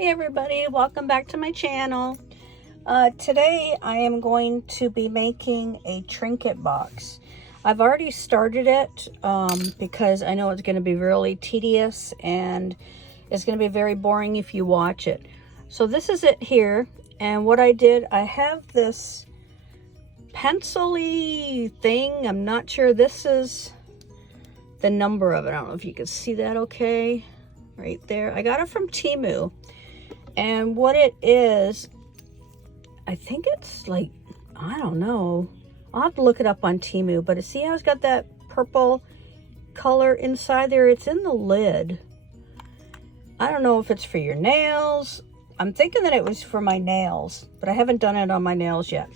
Hey everybody, welcome back to my channel. Today I am going to be making a trinket box. I've already started it because I know it's going to be really tedious and it's going to be very boring if you watch it. So this is it here, and what I did, I have this pencil-y thing. I'm not sure, this is the number of it. I don't know if you can see that okay. Right there. I got it from Temu. And what it is, I think it's like, I don't know. I'll have to look it up on Temu. But see how it's got that purple color inside there? It's in the lid. I don't know if it's for your nails. I'm thinking that it was for my nails, but I haven't done it on my nails yet.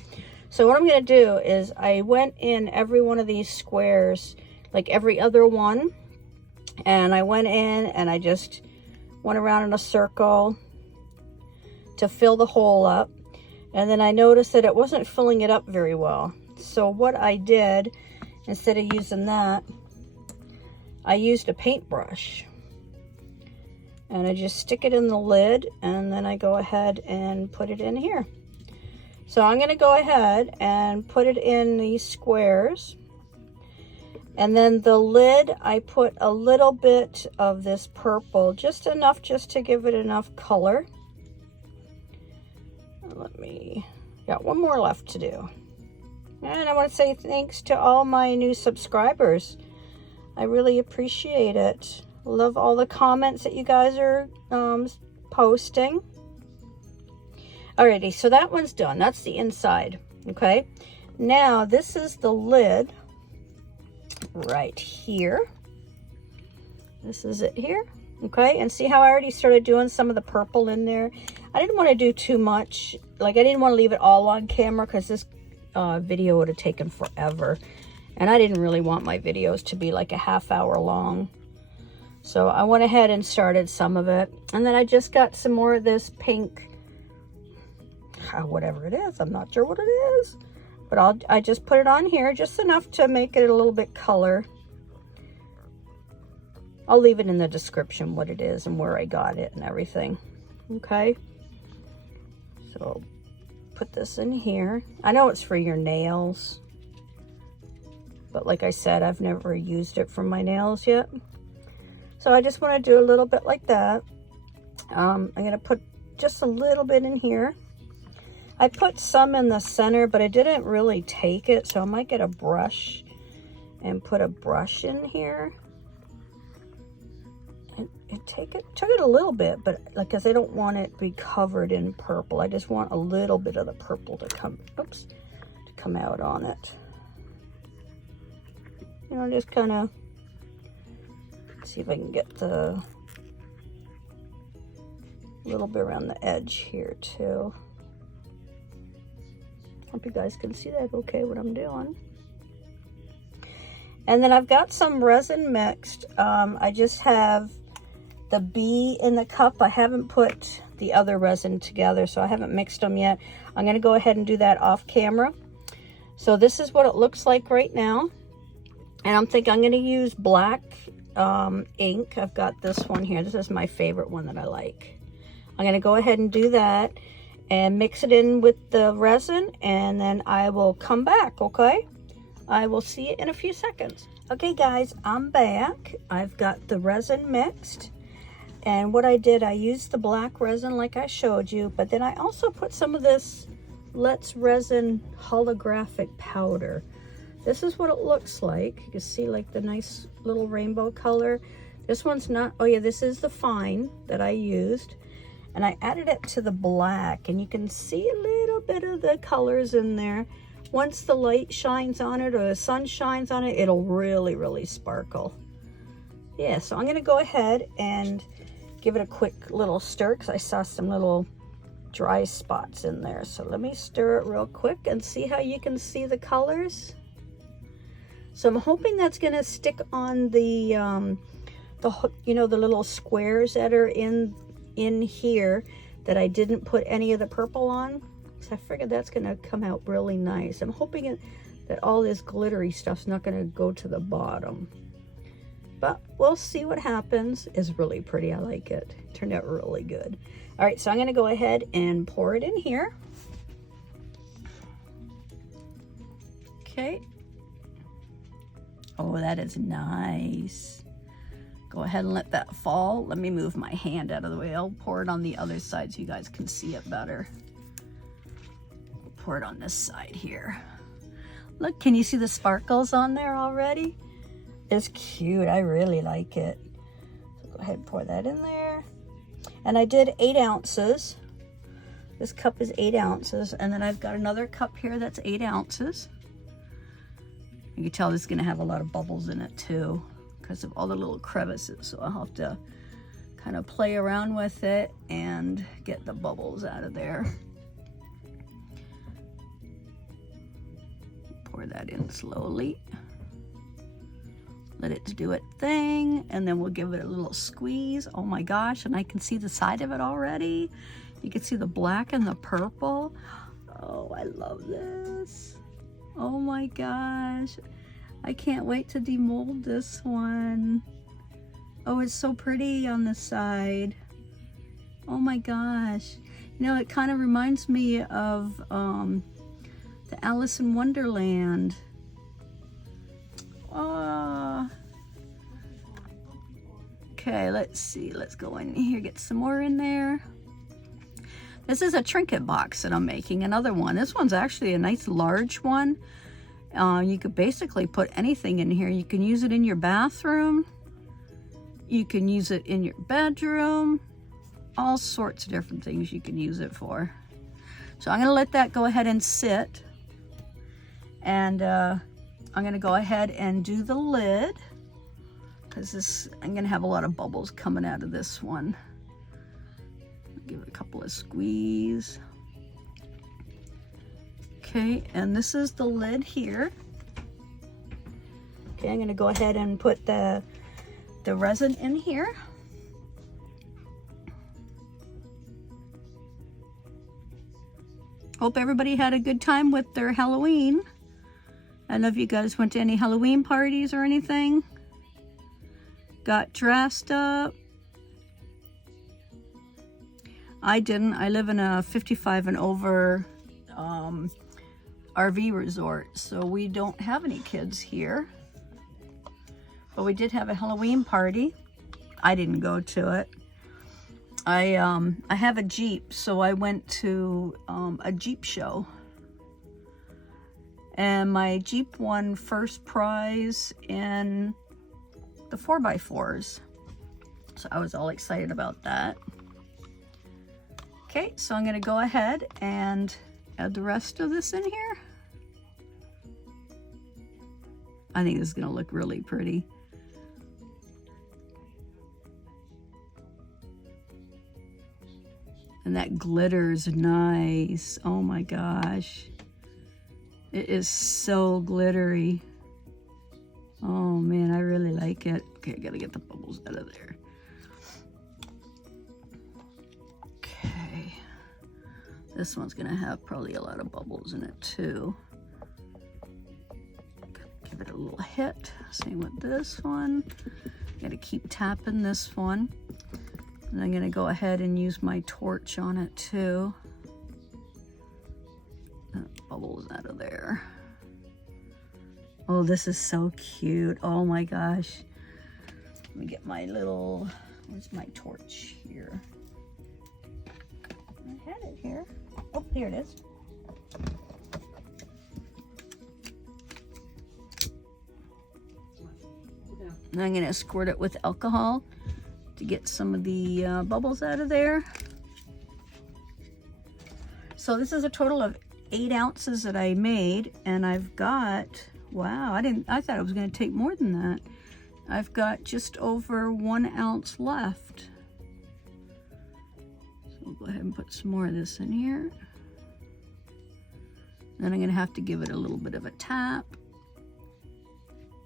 So what I'm going to do is I went in every one of these squares, like every other one. And I went in and I just went around in a circle to fill the hole up. And then I noticed that it wasn't filling it up very well. So what I did, instead of using that, I used a paintbrush. And I just stick it in the lid, and then I go ahead and put it in here. So I'm going to go ahead and put it in these squares. And then the lid, I put a little bit of this purple, just enough just to give it enough color. Got one more left to do. And I want to say thanks to all my new subscribers. I really appreciate it. Love all the comments that you guys are posting. Alrighty, so that one's done. That's the inside, okay? Now, this is the lid. Right here. This is it here. Okay, and see how I already started doing some of the purple in there. I didn't want to do too much. Like, I didn't want to leave it all on camera because this video would have taken forever. And I didn't really want my videos to be like a half-hour long. So I went ahead and started some of it. And then I just got some more of this pink, whatever it is. I'm not sure what it is. But I just put it on here, just enough to make it a little bit color. I'll leave it in the description what it is and where I got it and everything. Okay. So put this in here. I know it's for your nails, but like I said, I've never used it for my nails yet. So I just want to do a little bit like that. I'm going to put just a little bit in here. I put some in the center, but I didn't really take it, so I might get a brush and put a brush in here. And took it a little bit, but like, because I don't want it to be covered in purple. I just want a little bit of the purple to come out on it. You know, just kind of see if I can get the little bit around the edge here too. Hope you guys can see that okay, what I'm doing. And then I've got some resin mixed. I just have the B in the cup. I haven't put the other resin together, so I haven't mixed them yet. I'm going to go ahead and do that off camera. So this is what it looks like right now. And I'm thinking I'm going to use black ink. I've got this one here. This is my favorite one that I like. I'm going to go ahead and do that and mix it in with the resin, and then I will come back, okay? I will see you in a few seconds. Okay guys, I'm back. I've got the resin mixed, and what I did, I used the black resin like I showed you, but then I also put some of this Let's Resin holographic powder. This is what it looks like. You can see like the nice little rainbow color. This one's not, oh yeah, this is the fine that I used. And I added it to the black, and you can see a little bit of the colors in there. Once the light shines on it or the sun shines on it, it'll really, really sparkle. Yeah, so I'm going to go ahead and give it a quick little stir because I saw some little dry spots in there. So let me stir it real quick and see how you can see the colors. So I'm hoping that's going to stick on the you know, the little squares that are in here that I didn't put any of the purple on, so I figured that's gonna come out really nice. I'm hoping that all this glittery stuff's not gonna go to the bottom, but we'll see what happens. It's really pretty. I like it. It turned out really good. All right, so I'm going to go ahead and pour it in here. Okay. Oh, that is nice. Go ahead and let that fall. Let me move my hand out of the way. I'll pour it on the other side so you guys can see it better. Pour it on this side here. Look, can you see the sparkles on there already? It's cute. I really like it. So go ahead and pour that in there. And I did 8 ounces. This cup is 8 ounces. And then I've got another cup here that's 8 ounces. You can tell this is going to have a lot of bubbles in it too because of all the little crevices. So I'll have to kind of play around with it and get the bubbles out of there. Pour that in slowly. Let it do its thing, and then we'll give it a little squeeze. Oh my gosh, and I can see the side of it already. You can see the black and the purple. Oh, I love this. Oh my gosh. I can't wait to demold this one. Oh, it's so pretty on the side. Oh my gosh. You know, it kind of reminds me of the Alice in Wonderland. Okay, let's see. Let's go in here, get some more in there. This is a trinket box that I'm making, another one. This one's actually a nice large one. You could basically put anything in here. You can use it in your bathroom. You can use it in your bedroom. All sorts of different things you can use it for. So I'm gonna let that go ahead and sit. And I'm gonna go ahead and do the lid because I'm gonna have a lot of bubbles coming out of this one. Give it a couple of squeeze. Okay, and this is the lid here. Okay, I'm gonna go ahead and put the resin in here. Hope everybody had a good time with their Halloween. I don't know if you guys went to any Halloween parties or anything. Got dressed up. I didn't. I live in a 55 and over RV resort, so we don't have any kids here. But we did have a Halloween party. I didn't go to it. I have a Jeep, so I went to a Jeep show. And my Jeep won first prize in the 4x4s. So I was all excited about that. Okay, so I'm gonna go ahead and add the rest of this in here. I think this is gonna look really pretty. And that glitters nice. Oh my gosh. It is so glittery. Oh man, I really like it. Okay, I gotta get the bubbles out of there. Okay. This one's gonna have probably a lot of bubbles in it too. Give it a little hit. Same with this one. Gotta keep tapping this one. And I'm gonna go ahead and use my torch on it too. Bubbles out of there. Oh, this is so cute. Oh my gosh. Let me get my little, where's my torch here? I had it here. Oh, here it is. And I'm gonna squirt it with alcohol to get some of the bubbles out of there. So this is a total of 8 ounces that I made, and I've got, wow, I thought it was going to take more than that. I've got just over 1 ounce left. So we'll go ahead and put some more of this in here. Then I'm going to have to give it a little bit of a tap.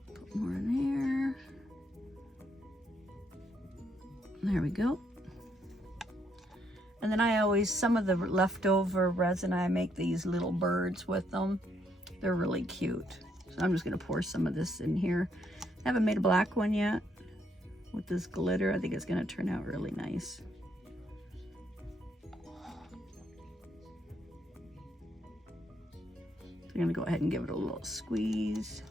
Put more in there. There we go. And then I always, some of the leftover resin, I make these little birds with them. They're really cute. So I'm just gonna pour some of this in here. I haven't made a black one yet. with this glitter. I think it's going to turn out really nice. I'm going to go ahead and give it a little squeeze.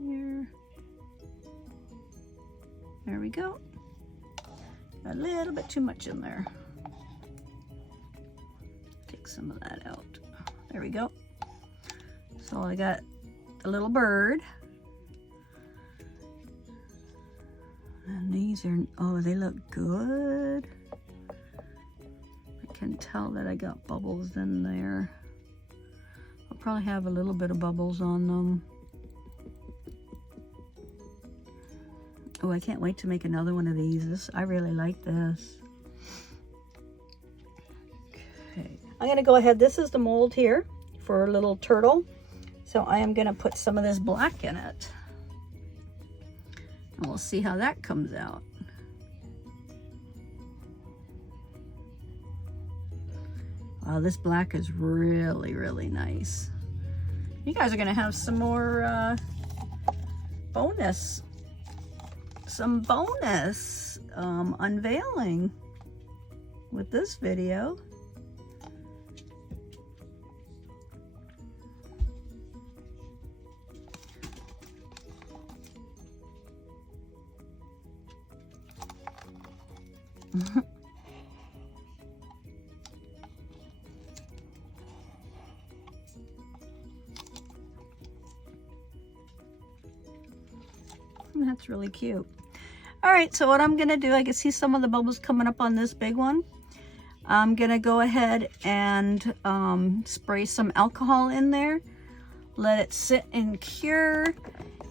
Here. There we go. A little bit too much in there. Take some of that out. There we go. So I got a little bird. And these are, oh, they look good. I can tell that I got bubbles in there. I'll probably have a little bit of bubbles on them. Oh, I can't wait to make another one of these. I really like this. Okay, I'm gonna go ahead. This is the mold here for a little turtle. So I am gonna put some of this black in it. And we'll see how that comes out. Wow, this black is really, really nice. You guys are gonna have some more bonus unveiling with this video. That's really cute. All right, so what I'm gonna do, I can see some of the bubbles coming up on this big one. I'm gonna go ahead and spray some alcohol in there, let it sit and cure,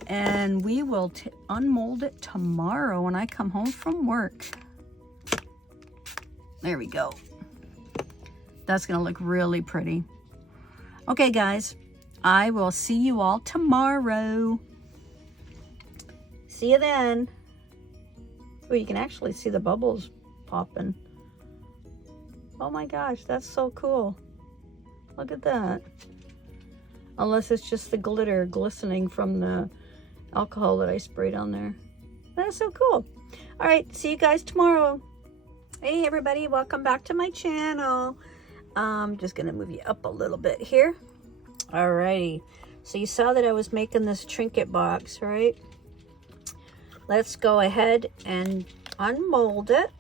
and we will unmold it tomorrow when I come home from work. There we go. That's gonna look really pretty. Okay, guys, I will see you all tomorrow. See you then. Oh, you can actually see the bubbles popping. Oh my gosh, that's so cool. Look at that. Unless it's just the glitter glistening from the alcohol that I sprayed on there. That's so cool. All right, see you guys tomorrow. Hey everybody, welcome back to my channel. I'm just gonna move you up a little bit here. Alrighty, so you saw that I was making this trinket box, right? Let's go ahead and unmold it.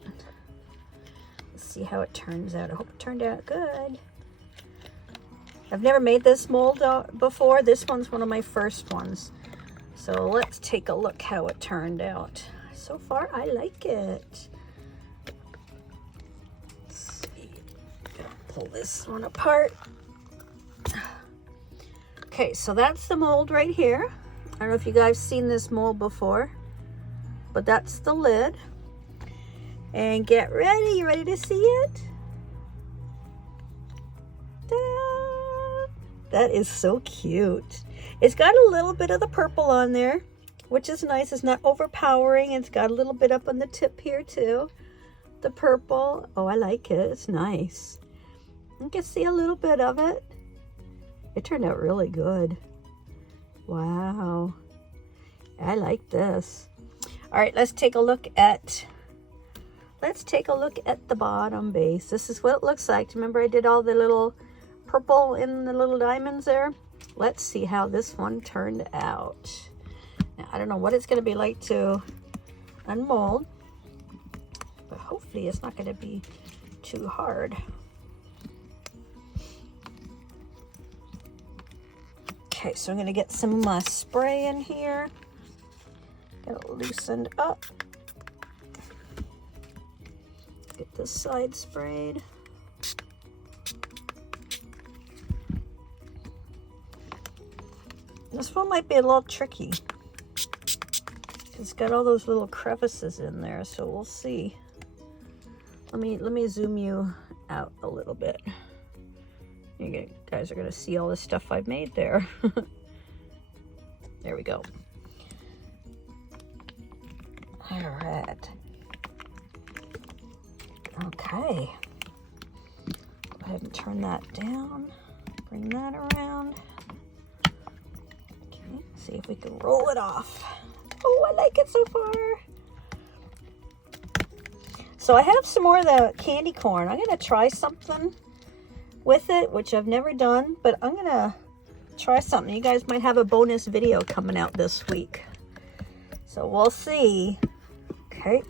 Let's see how it turns out. I hope it turned out good. I've never made this mold before. This one's one of my first ones. So let's take a look how it turned out. So far, I like it. Let's see. Gonna pull this one apart. Okay, so that's the mold right here. I don't know if you guys seen this mold before, but that's the lid. And get ready. You ready to see it? Ta-da! That is so cute. It's got a little bit of the purple on there, which is nice. It's not overpowering. It's got a little bit up on the tip here too. The purple. Oh, I like it. It's nice. You can see a little bit of it. It turned out really good. Wow. I like this. All right, let's take a look at the bottom base. This is what it looks like. Remember I did all the little purple in the little diamonds there? Let's see how this one turned out. Now, I don't know what it's going to be like to unmold, but hopefully it's not going to be too hard. Okay, so I'm going to get some of my spray in here. Get it loosened up. Get this side sprayed. This one might be a little tricky. It's got all those little crevices in there, so we'll see. Let me zoom you out a little bit. You guys are gonna see all the stuff I've made there. There we go. All right. Okay. Go ahead and turn that down. Bring that around. Okay, see if we can roll it off. Oh, I like it so far. So I have some more of the candy corn. I'm going to try something with it, which I've never done, but I'm going to try something. You guys might have a bonus video coming out this week. So we'll see. Okay.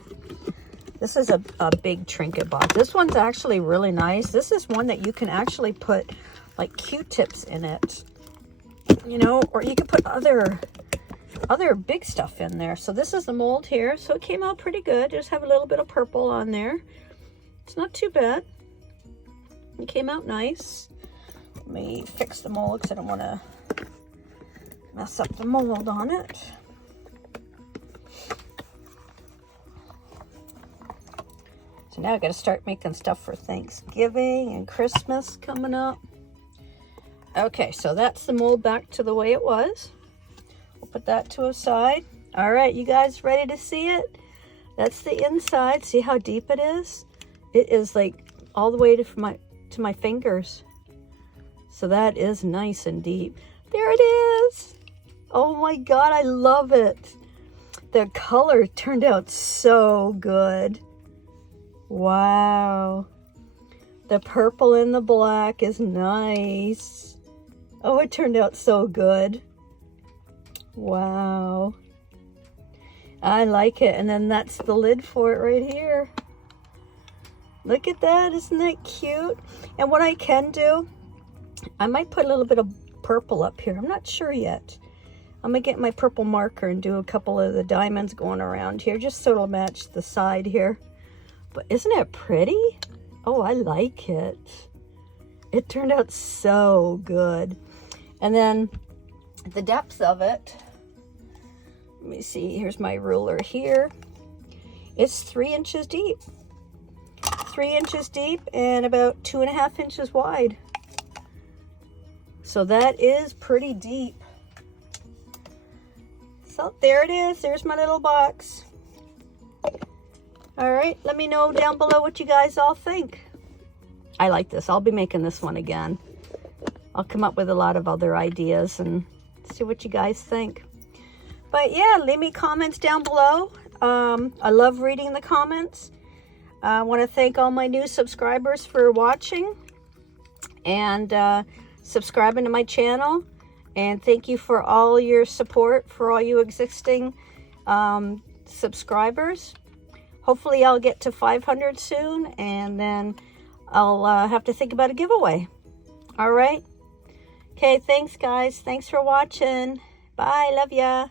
This is a big trinket box. This one's actually really nice. This is one that you can actually put like Q-tips in it, you know, or you can put other big stuff in there. So this is the mold here. So it came out pretty good. Just have a little bit of purple on there. It's not too bad. It came out nice. Let me fix the mold because I don't want to mess up the mold on it. So now I got to start making stuff for Thanksgiving and Christmas coming up. Okay, so that's the mold back to the way it was. We'll put that to a side. All right, you guys ready to see it? That's the inside. See how deep it is? It is like all the way to my fingers. So that is nice and deep. There it is. Oh my God, I love it. The color turned out so good. Wow. The purple and the black is nice. Oh, it turned out so good. Wow. I like it. And then that's the lid for it right here. Look at that. Isn't that cute? And what I can do, I might put a little bit of purple up here. I'm not sure yet. I'm going to get my purple marker and do a couple of the diamonds going around here, just so it'll match the side here. But isn't it pretty? Oh, I like it. It turned out so good. And then the depth of it, let me see, here's my ruler here. It's 3 inches deep. 3 inches deep and about 2.5 inches wide. So that is pretty deep. So there it is. There's my little box. All right, let me know down below what you guys all think. I like this. I'll be making this one again. I'll come up with a lot of other ideas and see what you guys think. But yeah, leave me comments down below. I love reading the comments. I want to thank all my new subscribers for watching and subscribing to my channel. And thank you for all your support, for all you existing subscribers. Hopefully I'll get to 500 soon, and then I'll have to think about a giveaway. All right? Okay, thanks guys. Thanks for watching. Bye. Love ya.